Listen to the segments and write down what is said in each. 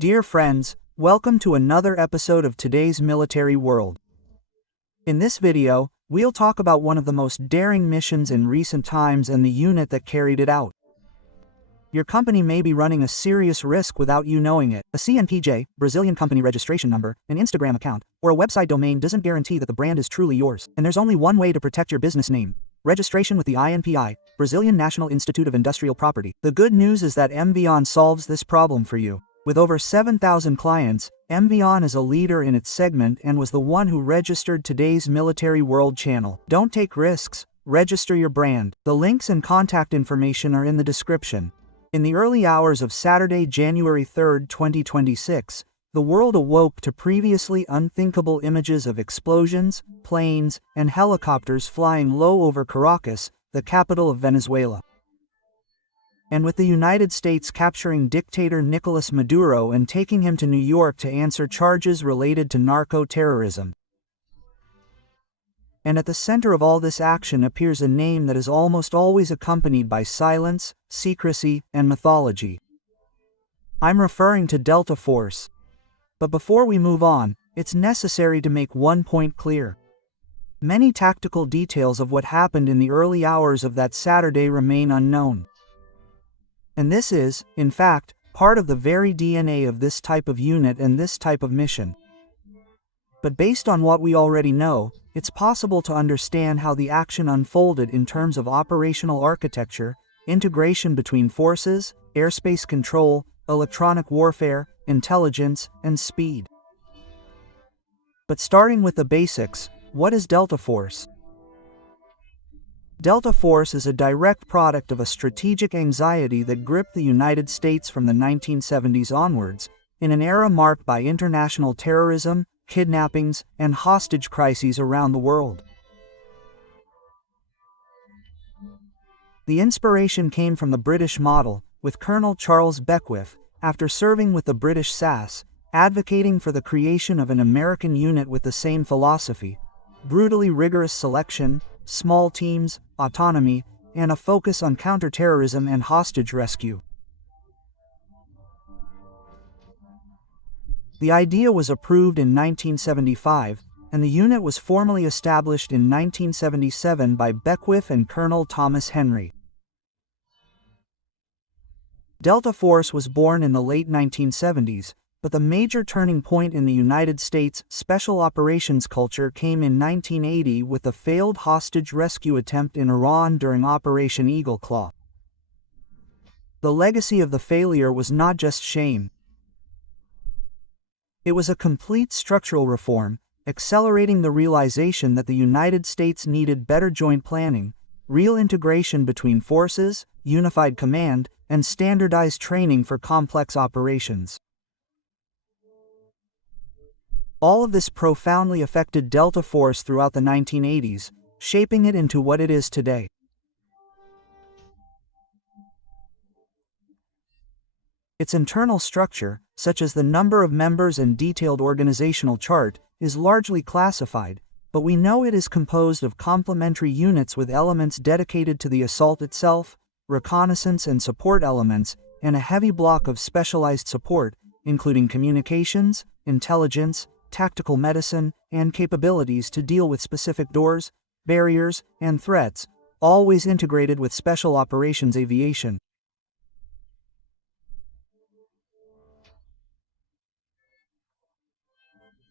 Dear friends, welcome to another episode of today's military world. In this video, we'll talk about one of the most daring missions in recent times and the unit that carried it out. Your company may be running a serious risk without you knowing it. A CNPJ, Brazilian company registration number, an Instagram account, or a website domain doesn't guarantee that the brand is truly yours. And there's only one way to protect your business name: registration with the INPI, Brazilian National Institute of Industrial Property. The good news is that Mvion solves this problem for you. With over 7,000 clients, Mvion is a leader in its segment and was the one who registered today's Military World channel. Don't take risks, register your brand. The links and contact information are in the description. In the early hours of Saturday, January 3, 2026, the world awoke to previously unthinkable images of explosions, planes, and helicopters flying low over Caracas, the capital of Venezuela. And with the United States capturing dictator Nicolás Maduro and taking him to New York to answer charges related to narco-terrorism. And at the center of all this action appears a name that is almost always accompanied by silence, secrecy, and mythology. I'm referring to Delta Force. But before we move on, it's necessary to make one point clear. Many tactical details of what happened in the early hours of that Saturday remain unknown. And this is, in fact, part of the very DNA of this type of unit and this type of mission. But based on what we already know, it's possible to understand how the action unfolded in terms of operational architecture, integration between forces, airspace control, electronic warfare, intelligence, and speed. But starting with the basics, what is Delta Force? Delta Force is a direct product of a strategic anxiety that gripped the United States from the 1970s onwards, in an era marked by international terrorism, kidnappings, and hostage crises around the world. The inspiration came from the British model, with Colonel Charles Beckwith, after serving with the British SAS, advocating for the creation of an American unit with the same philosophy: brutally rigorous selection, small teams, autonomy, and a focus on counterterrorism and hostage rescue. The idea was approved in 1975, and the unit was formally established in 1977 by Beckwith and Colonel Thomas Henry. Delta Force was born in the late 1970s, but the major turning point in the United States special operations culture came in 1980 with the failed hostage rescue attempt in Iran during Operation Eagle Claw. The legacy of the failure was not just shame. It was a complete structural reform, accelerating the realization that the United States needed better joint planning, real integration between forces, unified command, and standardized training for complex operations. All of this profoundly affected Delta Force throughout the 1980s, shaping it into what it is today. Its internal structure, such as the number of members and detailed organizational chart, is largely classified, but we know it is composed of complementary units with elements dedicated to the assault itself, reconnaissance and support elements, and a heavy block of specialized support, including communications, intelligence, tactical medicine, and capabilities to deal with specific doors, barriers, and threats, always integrated with special operations aviation.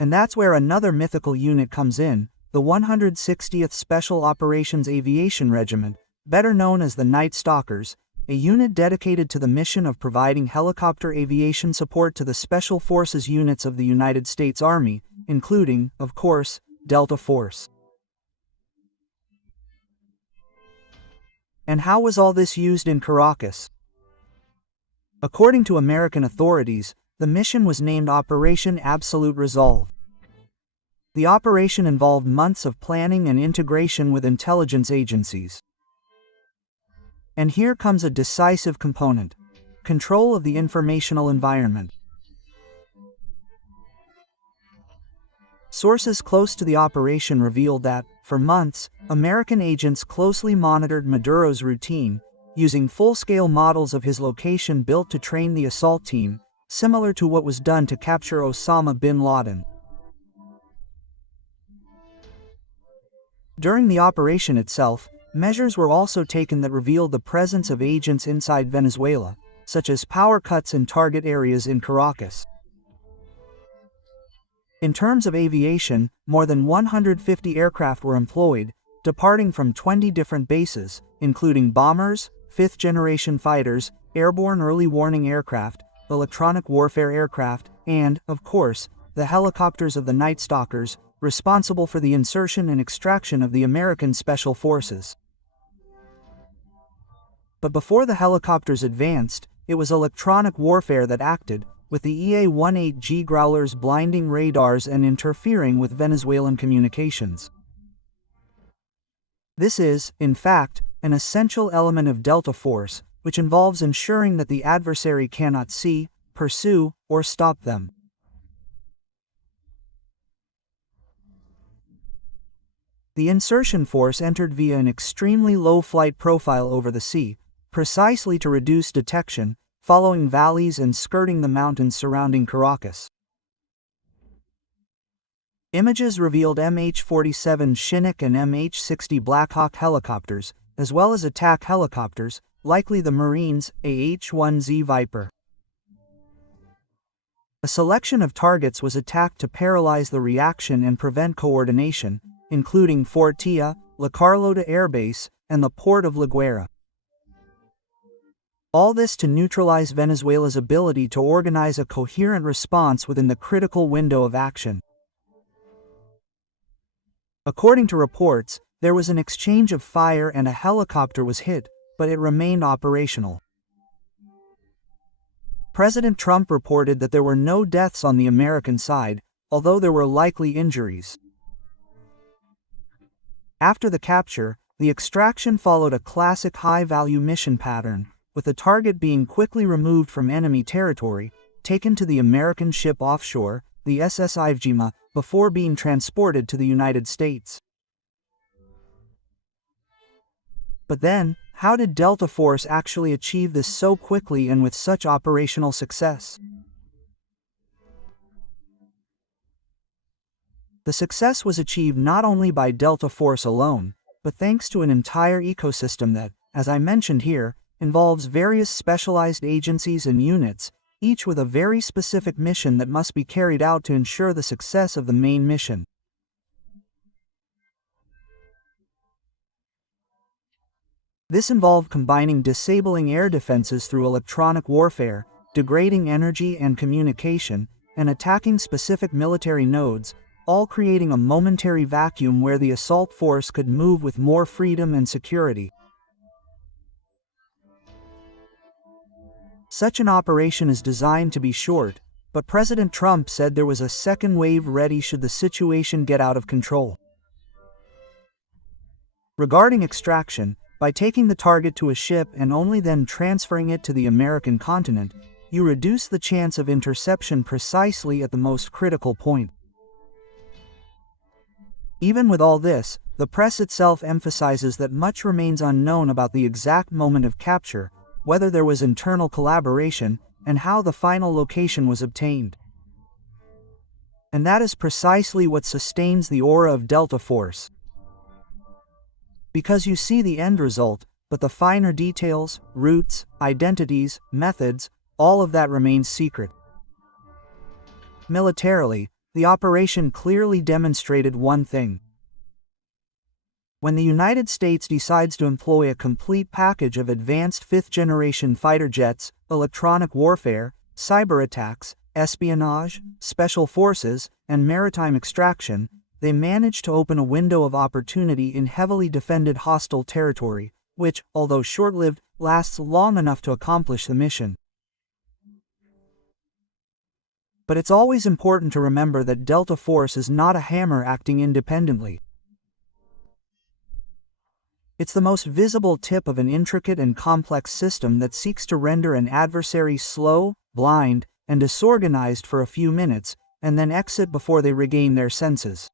And that's where another mythical unit comes in, the 160th Special Operations Aviation Regiment, better known as the Night Stalkers, a unit dedicated to the mission of providing helicopter aviation support to the Special Forces units of the United States Army, including, of course, Delta Force. And how was all this used in Caracas? According to American authorities, the mission was named Operation Absolute Resolve. The operation involved months of planning and integration with intelligence agencies. And here comes a decisive component: control of the informational environment. Sources close to the operation revealed that, for months, American agents closely monitored Maduro's routine, using full-scale models of his location built to train the assault team, similar to what was done to capture Osama bin Laden. During the operation itself, measures were also taken that revealed the presence of agents inside Venezuela, such as power cuts in target areas in Caracas. In terms of aviation, more than 150 aircraft were employed, departing from 20 different bases, including bombers, fifth-generation fighters, airborne early warning aircraft, electronic warfare aircraft, and, of course, the helicopters of the Night Stalkers, responsible for the insertion and extraction of the American Special Forces. But before the helicopters advanced, it was electronic warfare that acted, with the EA-18G Growlers blinding radars and interfering with Venezuelan communications. This is, in fact, an essential element of Delta Force, which involves ensuring that the adversary cannot see, pursue, or stop them. The insertion force entered via an extremely low flight profile over the sea, precisely to reduce detection, following valleys and skirting the mountains surrounding Caracas. Images revealed MH-47 Chinook and MH-60 Blackhawk helicopters, as well as attack helicopters, likely the Marines' AH-1Z Viper. A selection of targets was attacked to paralyze the reaction and prevent coordination, including Fort Tia, La Carlota Air Base, and the port of La Guaira. All this to neutralize Venezuela's ability to organize a coherent response within the critical window of action. According to reports, there was an exchange of fire and a helicopter was hit, but it remained operational. President Trump reported that there were no deaths on the American side, although there were likely injuries. After the capture, the extraction followed a classic high-value mission pattern, with the target being quickly removed from enemy territory, taken to the American ship offshore, the SS Ivjima, before being transported to the United States. But then, how did Delta Force actually achieve this so quickly and with such operational success? The success was achieved not only by Delta Force alone, but thanks to an entire ecosystem that, as I mentioned here, involves various specialized agencies and units, each with a very specific mission that must be carried out to ensure the success of the main mission. This involved combining disabling air defenses through electronic warfare, degrading energy and communication, and attacking specific military nodes, all creating a momentary vacuum where the assault force could move with more freedom and security. Such an operation is designed to be short, but President Trump said there was a second wave ready should the situation get out of control. Regarding extraction, by taking the target to a ship and only then transferring it to the American continent, you reduce the chance of interception precisely at the most critical point. Even with all this, the press itself emphasizes that much remains unknown about the exact moment of capture, whether there was internal collaboration, and how the final location was obtained. And that is precisely what sustains the aura of Delta Force. Because you see the end result, but the finer details, routes, identities, methods, all of that remains secret. Militarily, the operation clearly demonstrated one thing. When the United States decides to employ a complete package of advanced fifth-generation fighter jets, electronic warfare, cyber attacks, espionage, special forces, and maritime extraction, they manage to open a window of opportunity in heavily defended hostile territory, which, although short-lived, lasts long enough to accomplish the mission. But it's always important to remember that Delta Force is not a hammer acting independently. It's the most visible tip of an intricate and complex system that seeks to render an adversary slow, blind, and disorganized for a few minutes, and then exit before they regain their senses.